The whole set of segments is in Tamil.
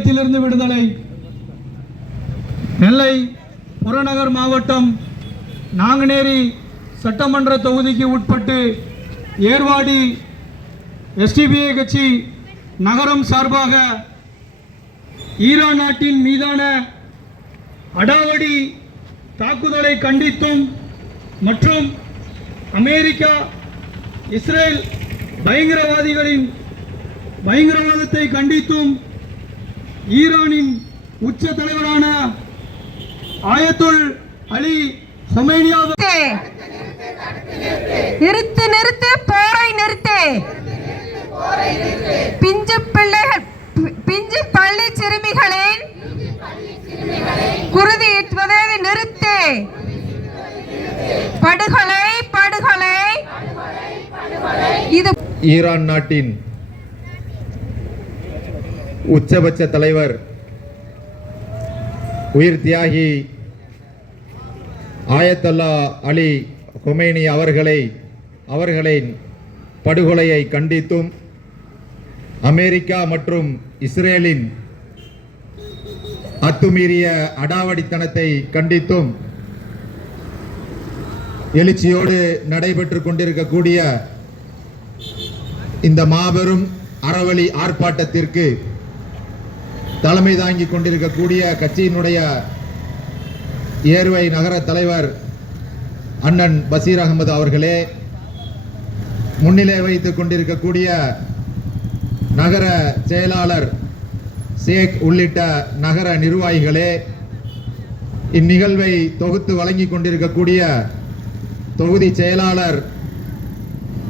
நிலையத்திலிருந்து விடுதலை. நெல்லை புறநகர் மாவட்டம் நாங்குநேரி சட்டமன்ற தொகுதிக்கு உட்பட்டு ஏர்வாடி எஸ்டிபிஐ கட்சி நகரம் சார்பாக ஈரான் நாட்டின் மீதான அடாவடி தாக்குதலை கண்டித்தும் மற்றும் அமெரிக்கா இஸ்ரேல் பயங்கரவாதிகளின் பயங்கரவாதத்தை கண்டித்தும் ஈரானின் உச்ச தலைவரான ஆயத்துல் அலி ஹொமைனியாவை நிறுத்து நிறுத்து போரை நிறுத்து. பிஞ்சு பள்ளி சிறுமிகளின் குருதியிட்டுவதை நிறுத்து. படுகொலை படுகொலை. இது ஈரான் நாட்டின் உச்சபட்ச தலைவர் உயிர் தியாகி ஆயத்தல்லா அலி கொமேனி அவர்களின் படுகொலையை கண்டித்தும் அமெரிக்கா மற்றும் இஸ்ரேலின் அத்துமீறிய அடாவடித்தனத்தை கண்டித்தும் எழுச்சியோடு நடைபெற்றுக் கொண்டிருக்கக்கூடிய இந்த மாபெரும் அறவழி ஆர்ப்பாட்டத்திற்கு தலைமை தாங்கிக் கொண்டிருக்கக்கூடிய கட்சியினுடைய ஏர்வை நகர தலைவர் அண்ணன் பசீர் அகமது அவர்களே, முன்னிலை வைத்துக் கொண்டிருக்கக்கூடிய நகர செயலாளர் ஷேக் உள்ளிட்ட நகர நிர்வாகிகளே, இந்நிகழ்வை தொகுத்து வழங்கிக் கொண்டிருக்கக்கூடிய தொகுதி செயலாளர்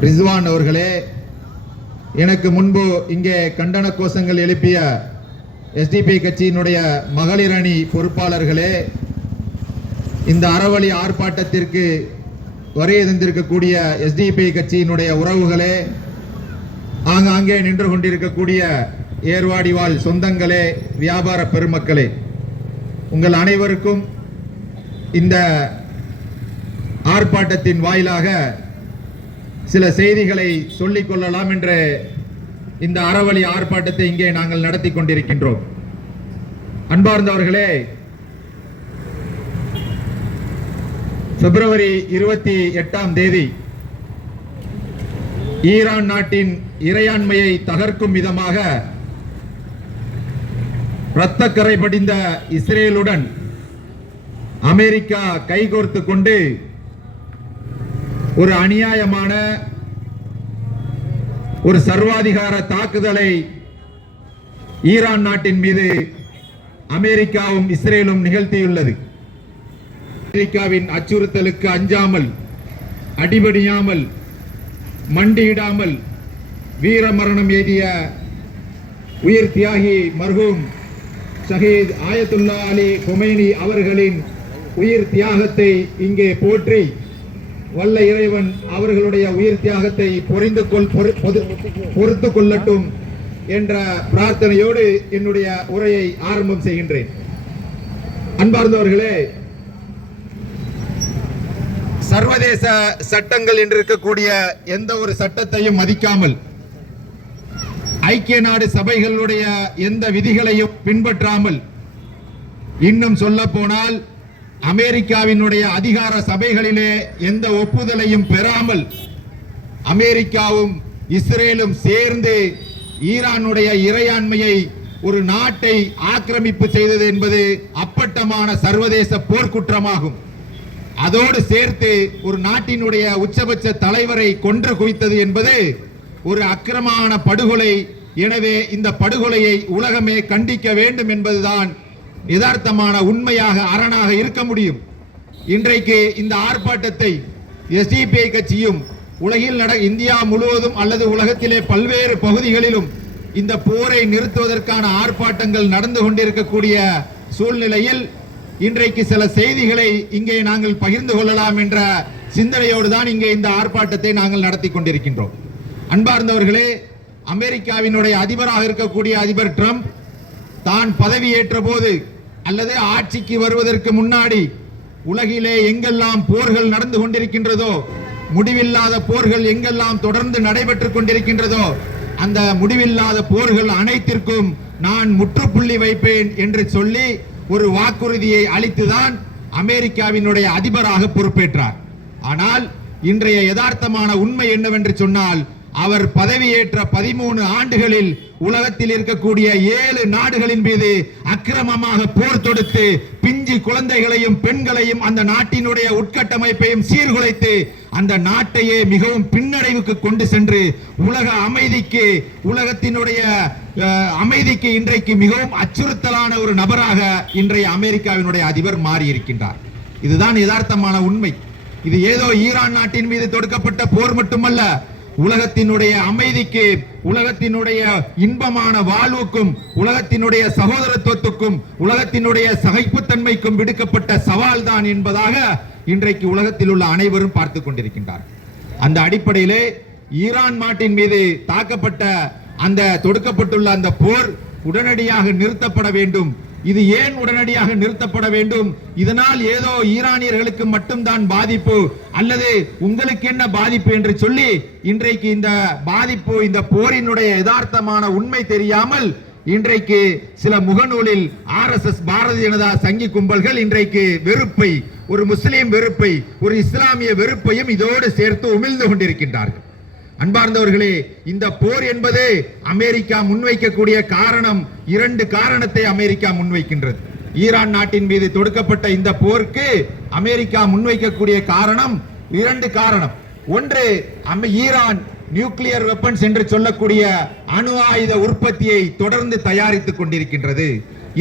ரிஸ்வான் அவர்களே, எனக்கு முன்பு இங்கே கண்டன கோஷங்கள் எழுப்பிய எஸ்டிபி கட்சியினுடைய மகளிர் அணி பொறுப்பாளர்களே, இந்த அறவழி ஆர்ப்பாட்டத்திற்கு வருகை தந்திருக்கக்கூடிய எஸ்டிபி கட்சியினுடைய உறவுகளே, ஆங்காங்கே நின்று கொண்டிருக்கக்கூடிய ஏர்வாடி வாழ் சொந்தங்களே, வியாபார பெருமக்களே, உங்கள் அனைவருக்கும் இந்த ஆர்ப்பாட்டத்தின் வாயிலாக சில செய்திகளை சொல்லிக் கொள்ளலாம் என்று இந்த அறவழி ஆர்ப்பாட்டத்தை இங்கே நாங்கள் நடத்தி கொண்டிருக்கின்றோம். அன்பார்ந்தவர்களே, பிப்ரவரி 28ஆம் தேதி ஈரான் நாட்டின் இறையாண்மையை தகர்க்கும் விதமாக இரத்தக்கரை படிந்த இஸ்ரேலுடன் அமெரிக்கா கைகோர்த்து கொண்டு ஒரு அநியாயமான ஒரு சர்வாதிகார தாக்குதலை ஈரான் நாட்டின் மீது அமெரிக்காவும் இஸ்ரேலும் நிகழ்த்தியுள்ளது. அமெரிக்காவின் அச்சுறுத்தலுக்கு அஞ்சாமல், அடிபணியாமல், மண்டியிடாமல் வீர மரணம் எய்திய உயிர் தியாகி மர்ஹூம் ஷஹீத் ஆயத்துல்லா அலி கொமேனி அவர்களின் உயிர் தியாகத்தை இங்கே போற்றி வல்ல இறைவன் அவர்களுடைய உயிர் தியாகத்தை பொறுத்து கொள்ளட்டும் என்ற பிரார்த்தனையோடு என்னுடைய உரையை ஆரம்பம் செய்கின்றேன். அன்பார்ந்தவர்களே, சர்வதேச சட்டங்கள் என்று இருக்கக்கூடிய எந்த ஒரு சட்டத்தையும் மதிக்காமல், ஐக்கிய நாடு சபைகளுடைய எந்த விதிகளையும் பின்பற்றாமல், இன்னும் சொல்ல போனால் அமெரிக்காவினுடைய அதிகார சபைகளிலே எந்த ஒப்புதலையும் பெறாமல் அமெரிக்காவும் இஸ்ரேலும் சேர்ந்து ஈரானுடைய இறையாண்மையை ஒரு நாட்டை ஆக்கிரமிப்பு செய்தது என்பது அப்பட்டமான சர்வதேச போர்க்குற்றமாகும். அதோடு சேர்த்து ஒரு நாட்டினுடைய உச்சபட்ச தலைவரை கொன்று குவித்தது என்பது ஒரு அக்கிரமான படுகொலை. எனவே இந்த படுகொலையை உலகமே கண்டிக்க வேண்டும் என்பதுதான் யதார்த்தமான உண்மையாக அரணாக இருக்க முடியும். இன்றைக்கு இந்த ஆர்ப்பாட்டத்தை எஸ்டிபிஐ கட்சியும் உலகில் இந்தியா முழுவதும் அல்லது உலகத்திலே பல்வேறு பகுதிகளிலும் இந்த போரை நிறுத்துவதற்கான ஆர்ப்பாட்டங்கள் நடந்து கொண்டிருக்கக்கூடிய சூழ்நிலையில் இன்றைக்கு சில செய்திகளை இங்கே நாங்கள் பகிர்ந்து கொள்ளலாம் என்ற சிந்தனையோடு தான் இங்கே இந்த ஆர்ப்பாட்டத்தை நாங்கள் நடத்தி கொண்டிருக்கின்றோம். அன்பார்ந்தவர்களே, அமெரிக்காவினுடைய அதிபராக இருக்கக்கூடிய அதிபர் ட்ரம்ப் தான் பதவியேற்ற போது அல்லது ஆட்சிக்கு வருவதற்கு முன்னாடி உலகிலே எங்கெல்லாம் போர்கள் நடந்து கொண்டிருக்கின்றதோ, முடிவில்லாத போர்கள் எங்கெல்லாம் தொடர்ந்து நடைபெற்றுக் கொண்டிருக்கின்றதோ, அந்த முடிவில்லாத போர்கள் அனைத்திற்கும் நான் முற்றுப்புள்ளி வைப்பேன் என்று சொல்லி ஒரு வாக்குறுதியை அளித்துதான் அமெரிக்காவினுடைய அதிபராக பொறுப்பேற்றார். ஆனால் இன்றைய யதார்த்தமான உண்மை என்னவென்று சொன்னால், அவர் பதவியேற்ற 13 ஆண்டுகளில் உலகத்தில் இருக்கக்கூடிய 7 நாடுகளின் மீது அக்கிரமமாக போர் தொடுத்து பிஞ்சு குழந்தைகளையும் பெண்களையும் அந்த நாட்டினுடைய உட்கட்டமைப்பையும் சீர்குலைத்து அந்த நாட்டையே மிகவும் பின்னடைவுக்கு கொண்டு சென்று உலகத்தினுடைய அமைதிக்கு இன்றைக்கு மிகவும் அச்சுறுத்தலான ஒரு நபராக இன்றைய அமெரிக்காவினுடைய அதிபர் மாறி இருக்கின்றார். இதுதான் யதார்த்தமான உண்மை. இது ஏதோ ஈரான் நாட்டின் மீது தொடுக்கப்பட்ட போர் மட்டுமல்ல, உலகத்தினுடைய அமைதிக்கு, உலகத்தினுடைய இன்பமான வாழ்வுக்கும், உலகத்தினுடைய சகோதரத்துவத்துக்கும், உலகத்தினுடைய சகிப்புத்தன்மைக்கும் விடுக்கப்பட்ட சவால் தான் என்பதாக இன்றைக்கு உலகத்தில் உள்ள அனைவரும் பார்த்துக் கொண்டிருக்கின்றார். அந்த அடிப்படையிலே ஈரான் நாட்டின் மீது தாக்கப்பட்ட அந்த தொடுக்கப்பட்டுள்ள அந்த போர் உடனடியாக நிறுத்தப்பட வேண்டும். இது ஏன் உடனடியாக நிறுத்தப்பட வேண்டும்? இதனால் ஏதோ ஈரானியர்களுக்கு மட்டும்தான் பாதிப்பு அல்லது உங்களுக்கு என்ன பாதிப்பு என்று சொல்லி இன்றைக்கு இந்த பாதிப்பு, இந்த போரினுடைய யதார்த்தமான உண்மை தெரியாமல் இன்றைக்கு சில முகநூலில் RSS பாரதிய ஜனதா சங்கி கும்பல்கள் இன்றைக்கு வெறுப்பை, ஒரு முஸ்லிம் வெறுப்பை, ஒரு இஸ்லாமிய வெறுப்பையும் இதோடு சேர்த்து உமிழ்ந்து கொண்டிருக்கின்றார்கள். அன்பார்ந்தவர்களே, இந்த போர் என்பது அமெரிக்கா முன்வைக்கக்கூடிய காரணம், 2 காரணத்தை அமெரிக்கா முன்வைக்கின்றது. ஈரான் நாட்டின் மீது தொடுக்கப்பட்ட இந்த போருக்கு அமெரிக்கா முன்வைக்கக்கூடிய காரணம் 2 காரணம். ஒன்று, ஈரான் நியூக்ளியர் வெப்பன்ஸ் என்று சொல்லக்கூடிய அணு ஆயுத உற்பத்தியை தொடர்ந்து தயாரித்துக் கொண்டிருக்கின்றது.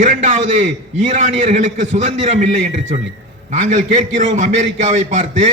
இரண்டாவது, ஈரானியர்களுக்கு சுதந்திரம் இல்லை என்று சொல்லி நாங்கள் கேட்கிறோம் அமெரிக்காவை பார்த்து.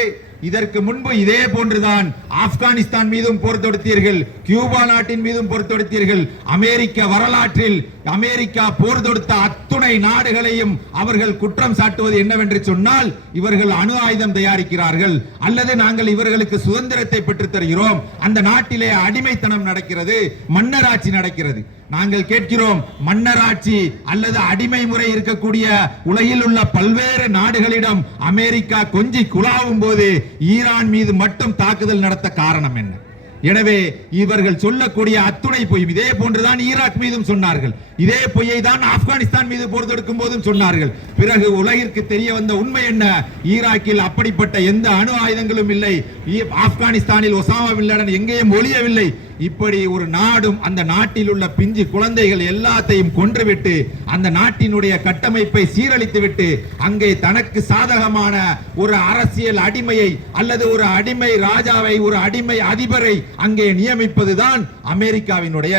இதற்கு முன்பு இதே போன்றுதான் ஆப்கானிஸ்தான் மீதும் போர் தொடுத்தீர்கள், கியூபா நாட்டின் மீதும் போர் தொடுத்தீர்கள். அமெரிக்க வரலாற்றில் அமெரிக்கா போர் தொடுத்த அத்துணை நாடுகளையும் அவர்கள் குற்றம் சாட்டுவது என்னவென்று சொன்னால், இவர்கள் அணு ஆயுதம் தயாரிக்கிறார்கள் அல்லது நாங்கள் இவர்களுக்கு சுதந்திரத்தை பெற்றுத் தருகிறோம், அந்த நாட்டிலே அடிமைத்தனம் நடக்கிறது, மன்னராட்சி நடக்கிறது. நாங்கள் கேட்கிறோம், மன்னராட்சி அல்லது அடிமை முறை இருக்கக்கூடிய உலகில் உள்ள பல்வேறு நாடுகளிடம் அமெரிக்கா கொஞ்சி குழாவும் போது ஈரான் மீது மட்டும் தாக்குதல் நடத்த காரணம் என்ன? எனவே இவர்கள் சொல்லக்கூடிய அத்துணை பொய். இதே போன்றுதான் ஈராக் மீதும் சொன்னார்கள், இதே பொய்யை தான் ஆப்கானிஸ்தான் மீது போர் தொடுக்கும் போதும் சொன்னார்கள். பிறகு உலகிற்கு தெரிய வந்த உண்மை என்ன? ஈராக்கில் அப்படிப்பட்ட எந்த அணு ஆயுதங்களும் இல்லை, ஆப்கானிஸ்தானில் ஒசாமா பின் லாடன் எங்கேயும் ஒளியவில்லை. இப்படி ஒரு நாடும் அந்த நாட்டில் உள்ள பிஞ்சு குழந்தைகள் எல்லாத்தையும் கொன்றுவிட்டு அந்த நாட்டினுடைய கட்டமைப்பை சீரழித்து விட்டு அங்கே தனக்கு சாதகமான ஒரு அரசியல் அடிமையை அல்லது ஒரு அடிமை ராஜாவை, ஒரு அடிமை அதிபரை அங்கே நியமிப்பதுதான் அமெரிக்காவினுடைய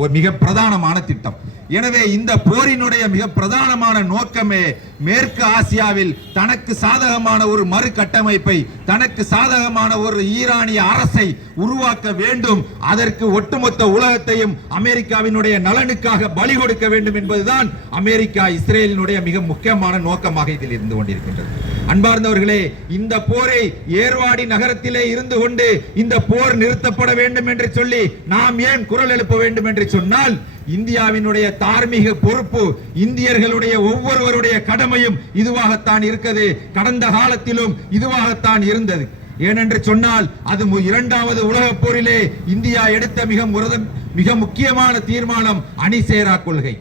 ஒரு மிக பிரதானமான திட்டம். எனவே இந்த போரினுடைய மிக பிரதானமான நோக்கமே மேற்கு ஆசியாவில் தனக்கு சாதகமான ஒரு மறு கட்டமைப்பை, தனக்கு சாதகமான ஒரு ஈரானிய அரசை உருவாக்க வேண்டும். அதற்கு ஒட்டுமொத்த உலகத்தையும் அமெரிக்காவினுடைய நலனுக்காக பலி கொடுக்க வேண்டும் என்பதுதான் அமெரிக்கா இஸ்ரேலினுடைய மிக முக்கியமான நோக்கமாக இதில் இருந்து கொண்டிருக்கின்றது. அன்பார்ந்தவர்களே, இந்த போரை ஏர்வாடி நகரத்திலே இருந்து கொண்டு இந்த போர் நிறுத்தப்பட வேண்டும் என்று சொல்லி நாம் ஏன் குரல் எழுப்ப வேண்டும் என்று சொன்னால், இந்தியாவினுடைய தார்மீக பொறுப்பு, இந்தியர்களுடைய ஒவ்வொருவருடைய கடமையும் இதுவாகத்தான் இருக்கிறது. கடந்த காலத்திலும் இதுவாகத்தான் இருந்தது. ஏனென்று சொன்னால், அது 2வது உலகப் போரிலே இந்தியா எடுத்த மிக முக்கியமான தீர்மானம் அணிசேரா கொள்கை.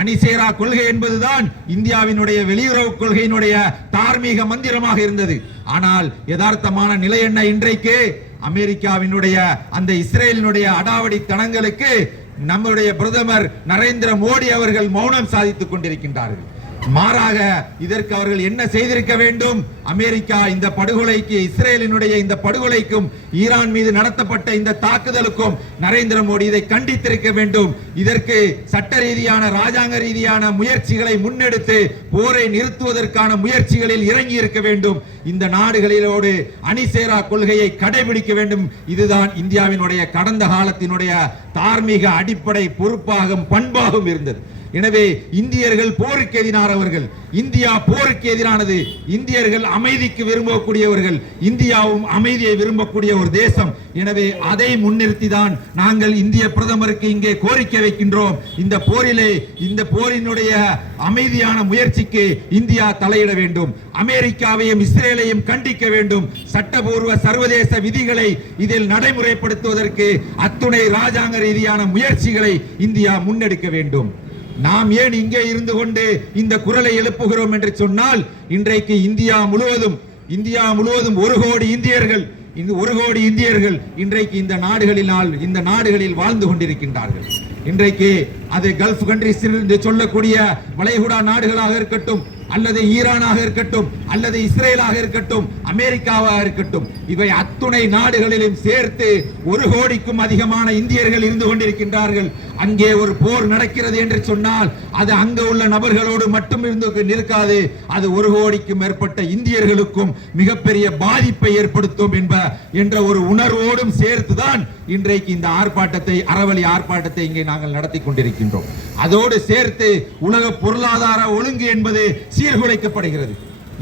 அணிசேரா கொள்கை என்பதுதான் இந்தியாவினுடைய வெளியுறவு கொள்கையினுடைய தார்மீக மந்திரமாக இருந்தது. ஆனால் யதார்த்தமான நிலை என்ன? இன்றைக்கு அமெரிக்காவினுடைய அந்த இஸ்ரேலினுடைய அடாவடி தனங்களுக்கு நம்முடைய பிரதமர் நரேந்திர மோடி அவர்கள் மௌனம் சாதித்துக் கொண்டிருக்கின்றார்கள். மாறாக இதற்கு அவர்கள் என்ன செய்திருக்க வேண்டும்? அமெரிக்கா இந்த படுகொலைக்கு, இஸ்ரேலினுடைய இந்த படுகொலைக்கும், ஈரான் மீது நடத்தப்பட்ட இந்த தாக்குதலுக்கும் நரேந்திர மோடி இதை கண்டித்திருக்க வேண்டும். இதற்கு சட்ட ரீதியான, ராஜாங்க ரீதியான முயற்சிகளை முன்னெடுத்து போரை நிறுத்துவதற்கான முயற்சிகளில் இறங்கி இருக்க வேண்டும். இந்த நாடுகளோடு அணிசேரா கொள்கையை கடைபிடிக்க வேண்டும். இதுதான் இந்தியாவினுடைய கடந்த காலத்தினுடைய தார்மீக அடிப்படை பொறுப்பாகவும் பண்பாகவும் இருந்தது. எனவே இந்தியர்கள் போருக்கு எதிரானவர்கள், இந்தியா போருக்கு எதிரானது. இந்தியர்கள் அமைதிக்கு விரும்பக்கூடியவர்கள், இந்தியாவும் அமைதியை விரும்பக்கூடிய ஒரு தேசம். எனவே அதை முன்னிறுத்தி தான் நாங்கள் இந்திய பிரதமருக்கு இங்கே கோரிக்கை வைக்கின்றோம். இந்த போரிலே, இந்த போரினுடைய அமைதியான முயற்சிக்கு இந்தியா தலையிட வேண்டும். அமெரிக்காவையும் இஸ்ரேலையும் கண்டிக்க வேண்டும். சட்டபூர்வ சர்வதேச விதிகளை இதில் நடைமுறைப்படுத்துவதற்கு அத்துணை ராஜாங்க ரீதியான முயற்சிகளை இந்தியா முன்னெடுக்க வேண்டும். நாம் ஏன் இங்கே இருந்து கொண்டு இந்த குரலை எழுப்புகிறோம் என்று சொன்னால், இன்றைக்கு இந்தியா முழுவதும் 1 கோடி இந்தியர்கள், 1 கோடி இந்தியர்கள் இன்றைக்கு இந்த நாடுகளில் வாழ்ந்து கொண்டிருக்கின்றார்கள். இன்றைக்கு அது கல்ஃப் கண்ட்ரிஸ் என்று சொல்லக்கூடிய வளைகுடா நாடுகளாக இருக்கட்டும், அல்லது ஈரானாக இருக்கட்டும், அல்லது இஸ்ரேலாக இருக்கட்டும், அமெரிக்காவாக இருக்கட்டும், இவை அத்துணை நாடுகளிலும் சேர்த்து 1 கோடிக்கும் அதிகமான இந்தியர்கள் இருந்து கொண்டிருக்கின்றார்கள். அங்கே ஒரு போர் நடக்கிறது என்று சொன்னால் அது அங்கு உள்ள நபர்களோடு மட்டும் நிற்காது, அது 1 கோடிக்கும் மேற்பட்ட இந்தியர்களுக்கும் மிகப்பெரிய பாதிப்பை ஏற்படுத்தும் என்ற ஒரு உணர்வோடும் சேர்த்துதான் இன்றைக்கு இந்த ஆர்ப்பாட்டத்தை, அறவழி ஆர்ப்பாட்டத்தை இங்கே நாங்கள் நடத்தி கொண்டிருக்கின்றோம். அதோடு சேர்த்து உலக பொருளாதார ஒழுங்கு என்பது சீர்குலைக்கப்படுகிறது.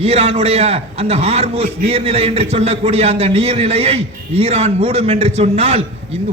ஈரானுடைய அந்த ஹார்மூஸ் நீர்நிலை என்று சொல்லக்கூடிய அந்த நீர்நிலையை ஈரான் மூடும் என்று சொன்னால் இந்த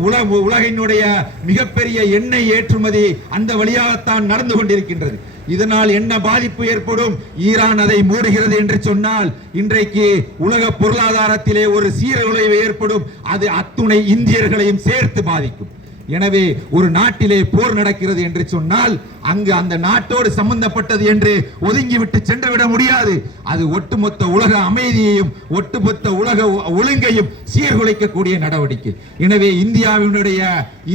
உலகினுடைய மிகப்பெரிய எண்ணெய் ஏற்றுமதி அந்த வழியாகத்தான் நடந்து கொண்டிருக்கின்றது. இதனால் என்ன பாதிப்பு ஏற்படும்? ஈரான் அதை மூடுகிறது என்று சொன்னால் இன்றைக்கு உலக பொருளாதாரத்திலே ஒரு சீர்குலைவு ஏற்படும். அது அத்துணை இந்தியர்களையும் சேர்த்து பாதிக்கும். எனவே ஒரு நாட்டிலே போர் நடக்கிறது என்று சொன்னால் அங்கு அந்த நாட்டோடு சம்பந்தப்பட்டது என்று ஒதுங்கிவிட்டு சென்றுவிட முடியாது. அது ஒட்டுமொத்த உலக அமைதியையும் ஒட்டுமொத்த உலக ஒழுங்கையும் சீர்குலைக்கக்கூடிய நடவடிக்கை. எனவே இந்தியாவினுடைய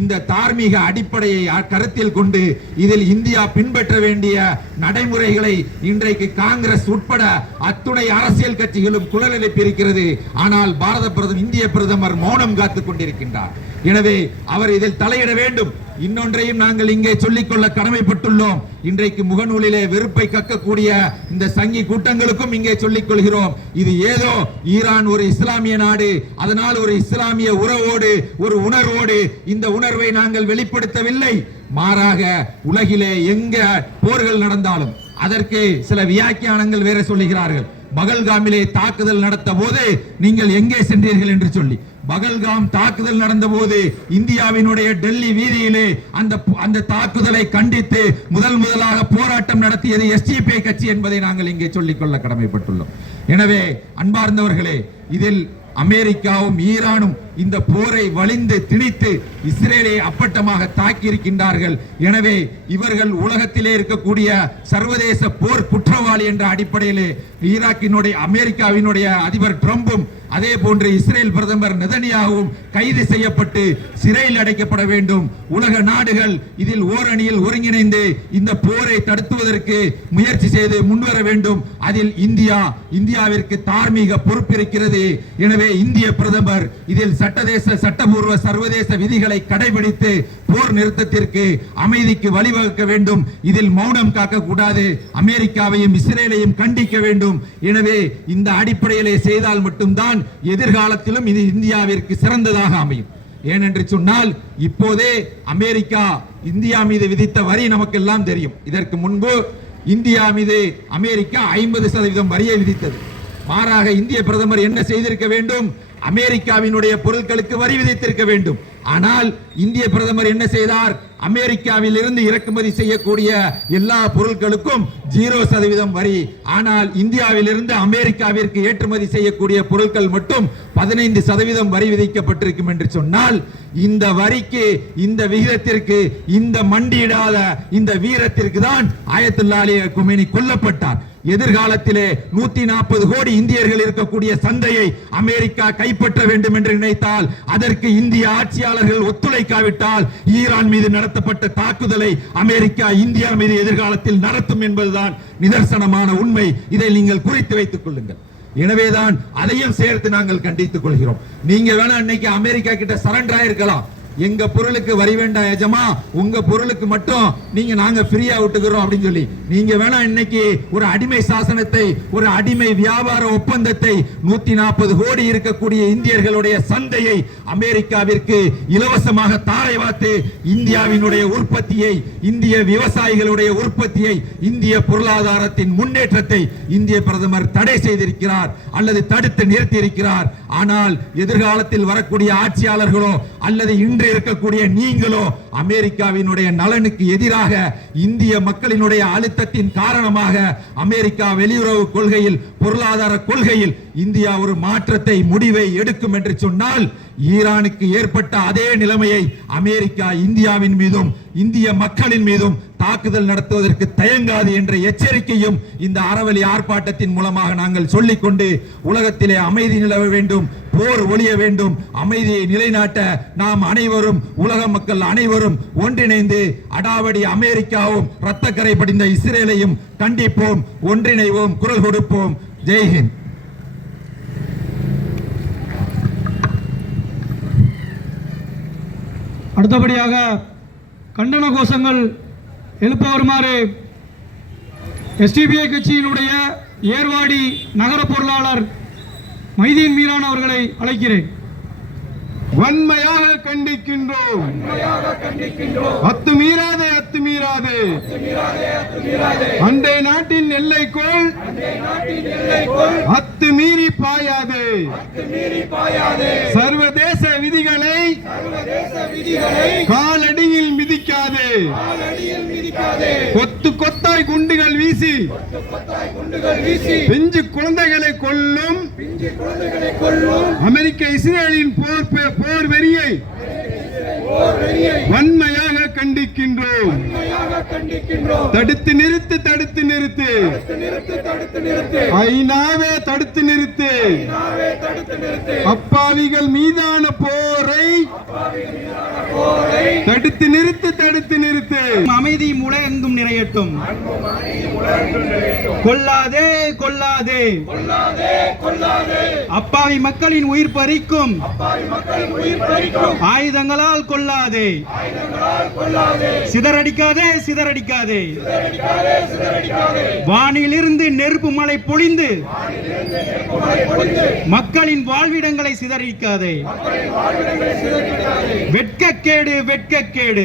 இந்த தார்மீக அடிப்படையை கருத்தில் கொண்டு இதில் இந்தியா பின்பற்ற வேண்டிய நடைமுறைகளை இன்றைக்கு காங்கிரஸ் உட்பட அத்துணை அரசியல் கட்சிகளும் குரல் எழுப்பியிருக்கிறது. ஆனால் இந்திய பிரதமர் மௌனம் காத்துக் கொண்டிருக்கின்றார். எனவே அவர் இதில் தலையிட வேண்டும். இன்னொன்றையும் நாங்கள் இங்கே சொல்லிக்கொள்ள கடமைப்பட்டுள்ளோம். இன்றைக்கு முகநூலிலே வெறுப்பை கக்கக்கூடிய இந்த சங்கி கூட்டங்களுக்கும் இங்கே சொல்லிக் கொள்கிறோம். இது ஏதோ ஈரான் ஒரு இஸ்லாமிய நாடு, அதனால் ஒரு இஸ்லாமிய உறவோடு, ஒரு உணர்வோடு இந்த உணர்வை நாங்கள் வெளிப்படுத்தவில்லை. மாறாக உலகிலே எங்க போர்கள் நடந்தாலும் அதற்கு சில வியாக்கியானங்கள் வேற சொல்லுகிறார்கள். பகல்காமிலே தாக்குதல் நடத்த போது நீங்கள் எங்கே சென்றீர்கள் என்று சொல்லி, பகல்காம் தாக்குதல் நடந்த போது இந்தியாவினுடைய டெல்லி வீதியிலே அந்த தாக்குதலை கண்டித்து முதலாக போராட்டம் நடத்தியது SDPI கட்சி என்பதை நாங்கள் இங்கே சொல்லிக்கொள்ள கடமைப்பட்டுள்ளோம். எனவே அன்பார்ந்தவர்களே, இதில் அமெரிக்காவும் ஈரானும் இந்த போரை வலிந்து திணித்து இஸ்ரேலை அப்பட்டமாக தாக்கி இருக்கின்றார்கள். எனவே இவர்கள் உலகத்திலே இருக்கக்கூடிய சர்வதேச போர் குற்றவாளி என்ற அடிப்படையிலே ஈராக்கினுடைய அமெரிக்காவினுடைய அதிபர் ட்ரம்பும் அதே போன்று இஸ்ரேல் பிரதமர் நெதன்யாகவும் கைது செய்யப்பட்டு சிறையில் அடைக்கப்பட வேண்டும். உலக நாடுகள் இதில் ஓரணியில் ஒருங்கிணைந்து இந்த போரை தடுத்துவதற்கு முயற்சி செய்து முன்வர வேண்டும். அதில் இந்தியாவிற்கு தார்மீக பொறுப்பிருக்கிறது. எனவே இந்திய பிரதமர் இதில் சட்டபூர்வ சர்வதேச விதிகளை கடைபிடித்து போர் நிறுத்தத்திற்கு, அமைதிக்கு வழிவகுக்க வேண்டும். இதில் மௌனம் காக்க கூடாது. அமெரிக்காவையும் இஸ்ரேலையும் கண்டிக்க வேண்டும். எனவே இந்த அடிப்படையிலே செய்தால் மட்டும்தான் எதிர்காலத்திலும் இது இந்தியாவிற்கு சிறந்ததாக அமையும். ஏனென்று சொன்னால் இப்போதே அமெரிக்கா இந்தியா மீது விதித்த வரி நமக்கெல்லாம் தெரியும். இதற்கு முன்பு இந்தியா மீது அமெரிக்கா 50% வரியை விதித்தது. மாறாக இந்திய பிரதமர் என்ன செய்திருக்க வேண்டும்? அமெரிக்காவினுடைய பொருட்களுக்கு வரி விதித்திருக்க வேண்டும். ஆனால் இந்திய பிரதமர் என்ன செய்தார்? அமெரிக்காவில் இருந்து இறக்குமதி செய்யக்கூடிய எல்லா பொருட்களுக்கும் 0% வரி. ஆனால் இந்தியாவில் இருந்து அமெரிக்காவிற்கு ஏற்றுமதி செய்யக்கூடிய பொருட்கள் மட்டும் 15% வரி விதிக்கப்பட்டிருக்கும் என்று சொன்னால், இந்த வரிக்கு, இந்த விகிதத்திற்கு, இந்த மண்டியிடாத இந்த வீரத்திற்கு தான் ஆயத்துல்லா அலி கொமேனி கொல்லப்பட்டார். எதிர்காலத்திலே 140 கோடி இந்தியர்கள் இருக்கக்கூடிய சந்தையை அமெரிக்கா கைப்பற்ற வேண்டும் என்று நினைத்தால், அதற்கு இந்திய ஆட்சியாளர்கள் ஒத்துழைக்காவிட்டால் ஈரான் மீது நடத்தப்பட்ட தாக்குதலை அமெரிக்கா இந்தியா மீது எதிர்காலத்தில் நடத்தும் என்பதுதான் நிதர்சனமான உண்மை. இதை நீங்கள் குறித்து வைத்துக் கொள்ளுங்கள். எனவேதான் அதையும் சேர்த்து நாங்கள் கண்டித்துக் கொள்கிறோம். நீங்க வேணா இன்னைக்கு அமெரிக்கா கிட்ட சரண்டர் ஆயிருக்கலாம். எங்க பொருளுக்கு வரி வேண்டாம் எஜமா, உங்க பொருளுக்கு மட்டும் நாங்க ஃப்ரீயா விட்டுக்கிறோம் அப்படின்னு சொல்லி. நீங்க வேணா இன்னைக்கு ஒரு அடிமை சாசனத்தை, ஒரு அடிமை வியாபார ஒப்பந்தத்தை, 140 கோடி இருக்கக்கூடிய இந்தியர்களுடைய சந்தையை அமெரிக்காவிற்கு இலவசமாக தாரை வார்த்து இந்தியாவினுடைய உற்பத்தியை, இந்திய விவசாயிகளுடைய உற்பத்தியை, இந்திய பொருளாதாரத்தின் முன்னேற்றத்தை இந்திய பிரதமர் தடை செய்திருக்கிறார் அல்லது தடுத்து நிறுத்தி இருக்கிறார். ஆனால் எதிர்காலத்தில் வரக்கூடிய ஆட்சியாளர்களோ அல்லது இன்று இருக்கக்கூடிய நீங்களோ அமெரிக்காவினுடைய நலனுக்கு எதிராக இந்திய மக்களினுடைய அழுத்தத்தின் காரணமாக அமெரிக்கா வெளியுறவு கொள்கையில், பொருளாதார கொள்கையில் இந்தியா ஒரு மாற்றத்தை, முடிவை எடுக்கும் என்று சொன்னால் ஈரானுக்கு ஏற்பட்ட அதே நிலைமையை அமெரிக்கா இந்தியாவின் மீதும் இந்திய மக்களின் மீதும் தாக்குதல் நடத்துவதற்கு தயங்காது என்ற எச்சரிக்கையும் இந்த அறவழி ஆர்ப்பாட்டத்தின் மூலமாக நாங்கள் சொல்லிக்கொண்டு, உலகத்திலே அமைதி நிலவ வேண்டும், போர் ஒழிய வேண்டும், அமைதியை நிலைநாட்ட நாம் அனைவரும், உலக மக்கள் அனைவரும் ஒன்றிணைந்து அடாவடி அமெரிக்காவும் இரத்தக்கரை படிந்த இஸ்ரேலையும் கண்டிப்போம், ஒன்றிணைவோம், குரல் கொடுப்போம். ஜெய்ஹிந்த். அடுத்தபடியாக கண்டன கோஷங்கள் எழுப்ப வருமாறு எஸ்டிபிஐ கட்சியினுடைய ஏர்வாடி நகர பொருளாளர் மைதீன் மீரான் அவர்களை அழைக்கிறேன். வன்மையாக கண்டிக்கின்றோம். அத்துமீறாதே, அத்துமீறாதே. அண்டை நாட்டின் எல்லைக்குள் அத்துமீறி பாயாதே. சர்வதேச விதிகளை காலடியில் மிதிக்காதே. கொத்து கொத்தாய் குண்டுகள் வீசி பிஞ்சு குழந்தைகளை கொல்லும் அமெரிக்க இஸ்ரேலின் போர் வெறியை வன்மையாக கண்டிக்கின்றோம். தடுத்து நிறுத்து, தடுத்து நிறுத்து. ஐநாவே தடுத்து நிறுத்து. அப்பாவிகள் மீதான போரை தடுத்து நிறுத்து, தடுத்து நிறுத்து. அமைதி உலகெங்கும் நிறையட்டும். கொல்லாதே, கொல்லாதே. அப்பாவி மக்களின் உயிர் பறிக்கும் ஆயுதங்களால் கொல்லாதே. சிதறடிக்காதே, சிதறடிக்காதே. வானிலிருந்து நெருப்பு மழை பொழிந்து மக்களின் வாழ்விடங்களை சிதறடிக்காதே. வெட்கக்கேடு, வெட்கக்கேடு.